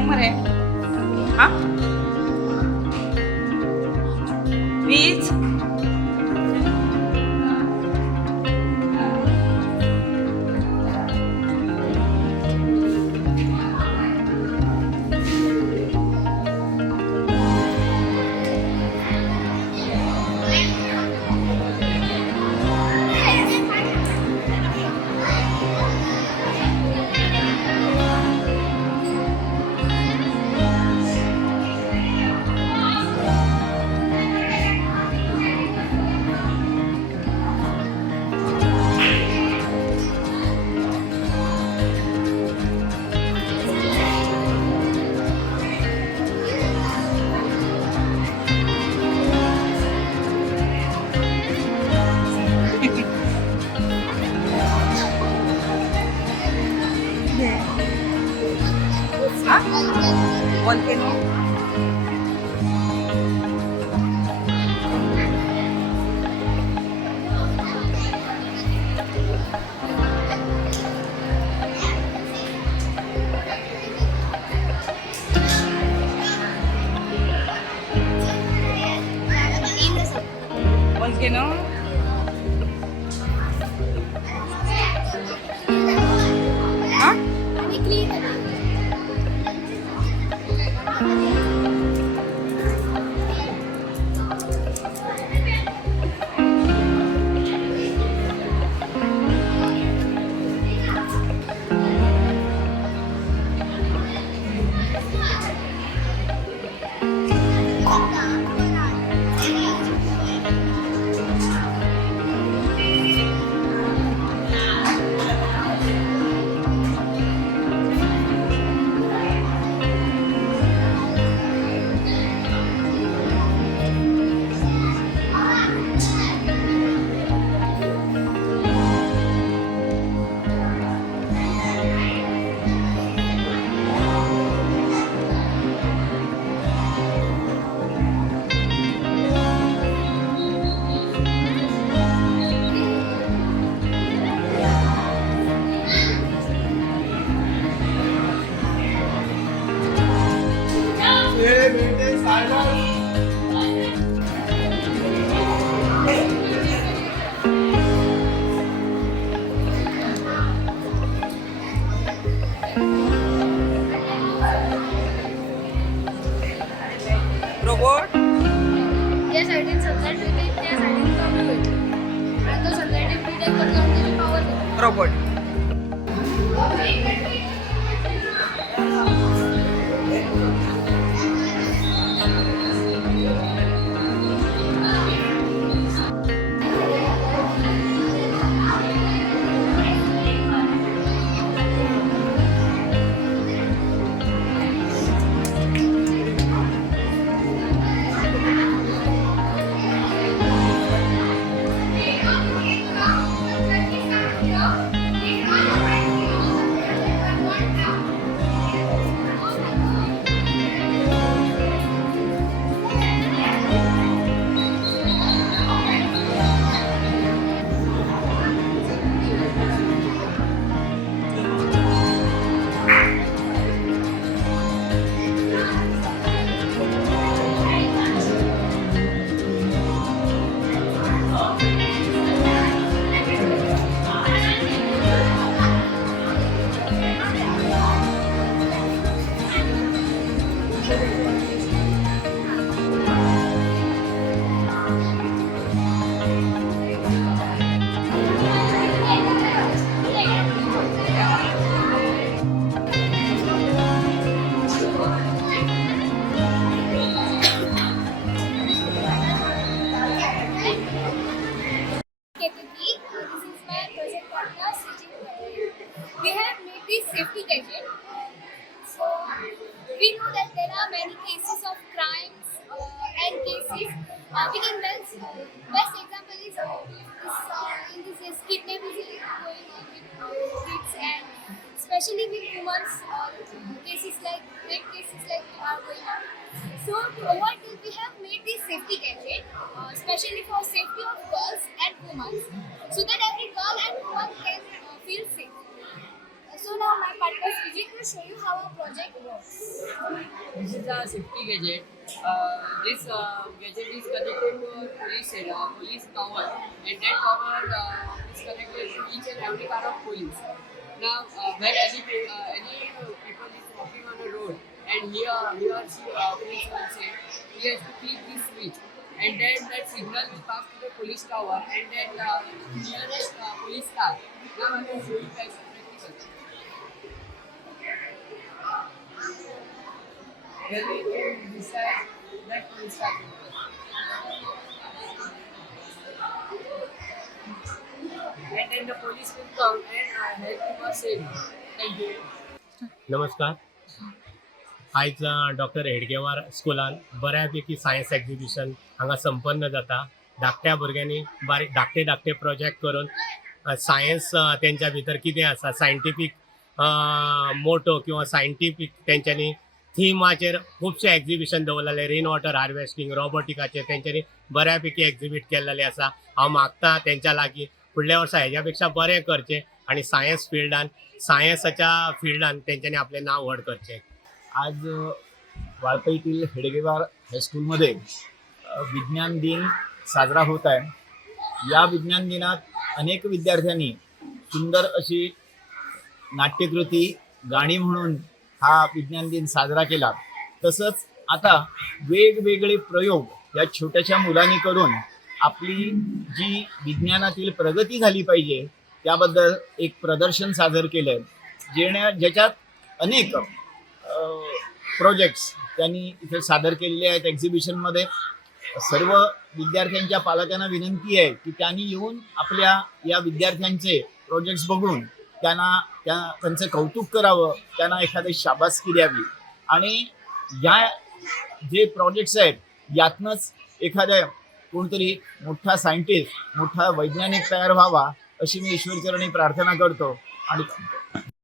सांग मरे हा वीज हा volcano volcano हा robot ज्या साईडीन सनलाईट येते त्या साईडीन कमी होईल आणि तो सनलाईट डिटेक्ट करतो आणि त्याची पॉवर देतो robot We have made this safety gadget. So we know that there are many cases of crimes and cases. We can best example is in this is kidnapping is going on with kids and especially with women. Cases like rape cases like are going on. So to avoid this, we have made this safety gadget, especially for safety of girls and women, so that every girl and woman can feel safe. So So now my partner Vijay will show you how our project works. This is a safety gadget. This gadget is connected to a police tower, and that tower is connected to each and every car of police. Now, when any people is walking on the road, and he or she police will say, he has to click this switch, and then that signal will pass to the police tower, and then nearest police car. Now I will show you guys practical. Then we can decide that police car. And then the police will come and help you save. Thank you. नमस्कार. आयज doctor Hedgewar स्कुलान बऱ्यापैकी science exhibition हांगा संपन्न जाता. धाकट्या भुरग्यांनी धाकटे धाकटे प्रोजेक्ट करून सायन्स तेंच्या भितर कितें आसा सायंटिफीक मोटो किंवा सायंटिफीक तेंच्यांनी थिमाचेर खुबशे एक्झिबिशन दवरलेले. रेन वॉटर हार्वेस्टिंग, रोबोटिकाचेर तेंच्यांनी बऱ्यापैकी एक्झिबीट केल्लेले आसा. हांव मागता तेंच्या लागीं फुडल्या वर्सा हेज्या पेक्षा बरें करचें आनी सायन्साच्या फिल्डान तेंच्यांनी आपलें नांव व्हड करचें. आज वाळपईतील हेडगेवार हायस्कूलमध्ये विज्ञान दिन साजरा होत आहे. या विज्ञान दिनात अनेक विद्यार्थ्यांनी सुंदर अशी नाट्यकृती, गाणी म्हणून हा विज्ञान दिन साजरा केला. तसंच आता वेगवेगळे प्रयोग या छोट्याशा मुलांनी करून आपली जी विज्ञानातील प्रगती झाली पाहिजे त्याबद्दल एक प्रदर्शन सादर केलं, ज्याच्यात अनेक प्रोजेक्ट्स त्यांनी इथे सादर केलेले आहेत. एक्झिबिशनमध्ये सर्व विद्यार्थ्यांच्या पालकांना विनंती आहे की त्यांनी येऊन आपल्या या विद्यार्थ्यांचे प्रोजेक्ट्स बघून त्यांचं कौतुक करावं, त्यांना एखादी शाबासकी द्यावी आणि या जे प्रोजेक्ट्स आहेत यातनंच एखाद्या कोणतरी मोठा सायंटिस्ट, मोठा वैज्ञानिक तयार व्हावा अशी मी ईश्वरचरणी प्रार्थना करतो आणि